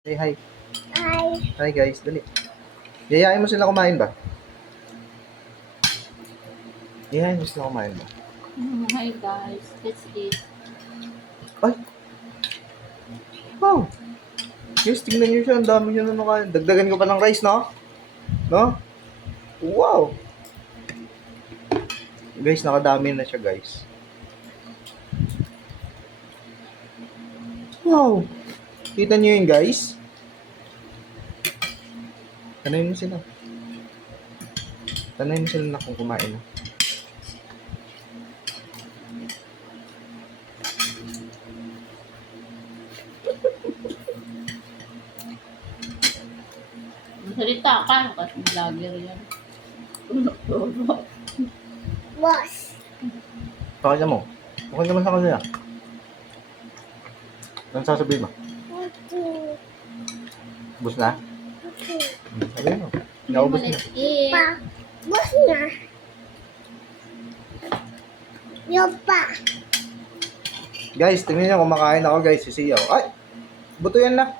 Say hi. Hi. Hi guys, dali. Yayain mo sila kumain ba? Yayain mo sila kumain ba? Hi guys, let's eat. Ay! Wow! Guys, tingnan nyo siya. Ang dami nyo na nakain. Dagdagan ko pa ng rice, no? No? Wow! Guys, nakadami na siya, guys. Wow! Kita nyo yun, guys? Tanayin mo sila. Tanayin mo sila na kung kumain na. Salita ka, kasi vlogger yan. Boss. Pakita mo. Okay naman sa kanila. Anong sasabihin mo? Okay. Bus na? Okay. Sabihin mo. Naubos na. Let's eat. Pa. Boss na. Yo pa. Guys, tingnan nyo kumakain ako, guys. Sisiyaw. Ay! Buto yan na.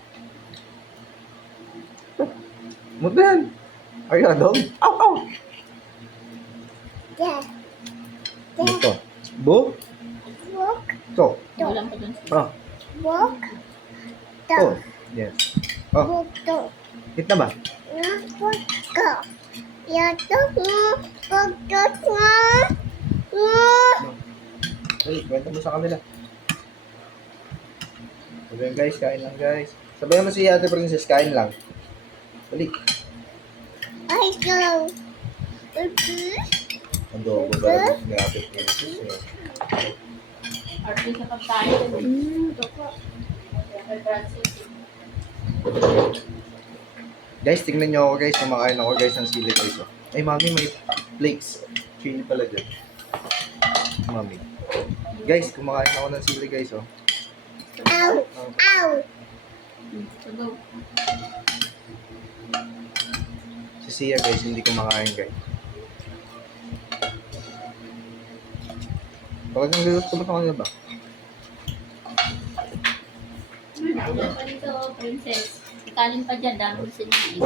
Buto yan. Ay, dog. Ow, ow! Yeah. Buto. Bu? Walk. To. Walang pa dun. Oh. Walk. To. To. Yes. Oh. Walk to. Hit na ba? Na walk go. Ya to mo. Walk to mo. Ay, kwenta mo sa kanila. Sabihan guys, kain lang guys. Sabihan mo si Ate Princess, kain lang. Dali. Ay go. Okay. Ang dobo ba ni Ate Princess? Artist sa pagkain. Ito po. Guys, tingnan nyo ako guys. Kumakain ako guys ng sili guys. Oh. Ay, mami, may flakes. Chili pala dyan. Mami. Guys, kumakain ako ng sili guys. Oh. Ow. Ow. Sabaw. Si Sia guys, hindi kumakain guys. Bakit ang gusto mo sa kanila ba? Ano pa dito, princess? Ikalin pa dyan, dami sila iit.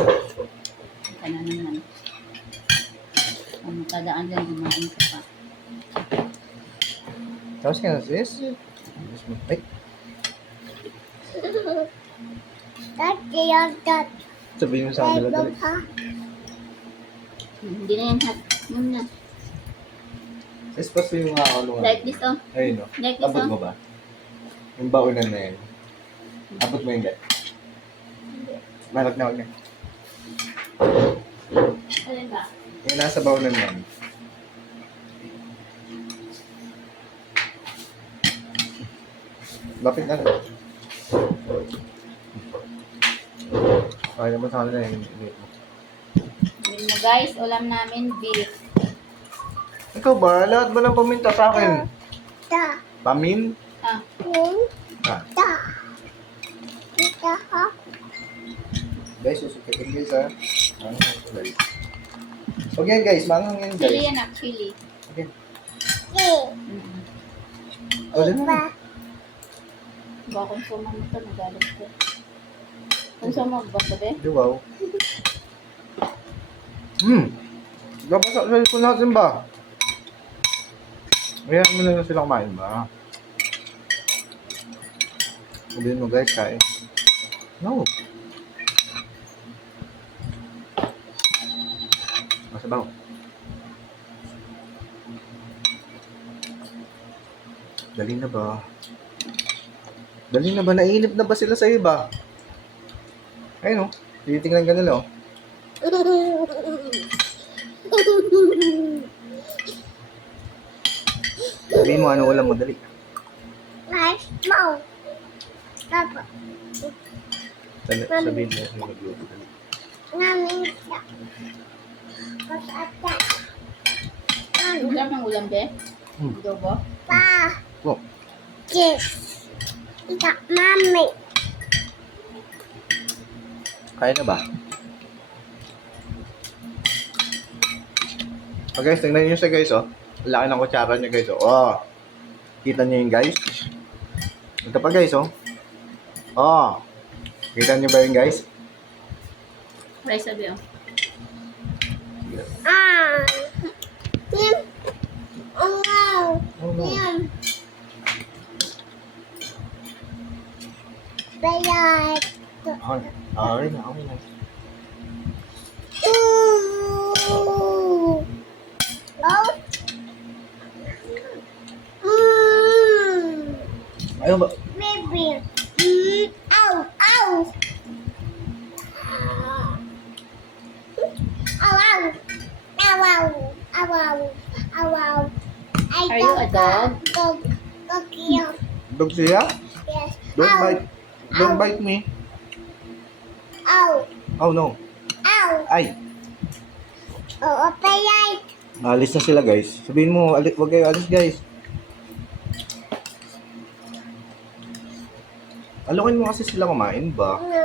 Ika na naman. Ano kadaan lang, gumain ka pa. Tapos ka na sis? Ay, That's your dad. sabihin mo sa kanila dali. Hindi na yan hot. Yun na. Sis, pasto yung kakalungan. Like this, oh. Ayun o. Like this, Abot mo oh. ba? Yung baunan na yun. Abot mo yung guys. Malak na, wag na. Alin ba? Yung nasa baunan na yun. Lapit na lang. Okay naman sa kanila yung init mo. Yun mo guys, ulam namin beef. Ikaw ba? Lahat ba ng paminta sa akin? Da. Pamin? Ah, Kun. Ah. Da. Kita ha. Guys, susukitin guys ha. Guys. Okay guys, mangang yan chili guys. yan ah, chili. Okay. Eh. Mm-hmm. O, din Iba. na. Baka konsuma mo ito, nagalit ko. Konsuma mo ba sabi? Di wow. Gabasa sa cellphone natin ba? Kaya mo na sila kumain ba? Sabihin mo guys, kain. No. Masabaw. Dali na ba? Dali na ba? Nainip na ba sila sa'yo ba? Ayun o. Titingnan ka nila o. Sabihin mo ano ulam mo, dali. Nice mouth. Papa. Sabihin mo ano magluto, dali. Namin siya. Pasata. Ulam ng ulam be? Hmm. Adobo? Pa. Oh, Yes. Ika mami. kaya na ba? Oh guys, tingnan nyo siya guys oh. Laki ng kutsara niya guys oh. Oh. Kita niyo yun guys? Ito pa guys oh. Oh. Kita niyo ba yun, guys? Try sabi oh. Ah. Yum. Oh, wow. Oh, no. Yum. Bayad. Okay. Okay na, okay na. Ooh. Oh. Mm. Ayun ba? Baby. Mm. Ow. Ow. Ow. Ow. Ow. Ow. Ow. Ow. Ow. Ow. Are you a dog? Dog. Dog here. Dog siya? Yes. Don't Ow. bite. Don't bite me. Ow. Oh, no. Ow. Ay, Oh, bayad. alis na sila, guys. Sabihin mo, wag kayo alis, guys. Alukin mo kasi sila kumain ba? No.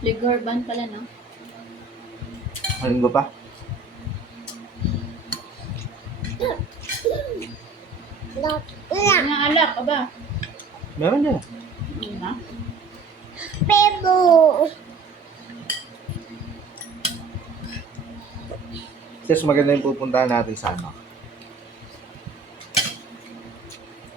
Ligorban pala, no? Alin ba pa? Dog. Mga alak, aba. Meron yan. Ano na? Bebo. Tapos maganda yung pupuntahan natin sa ano.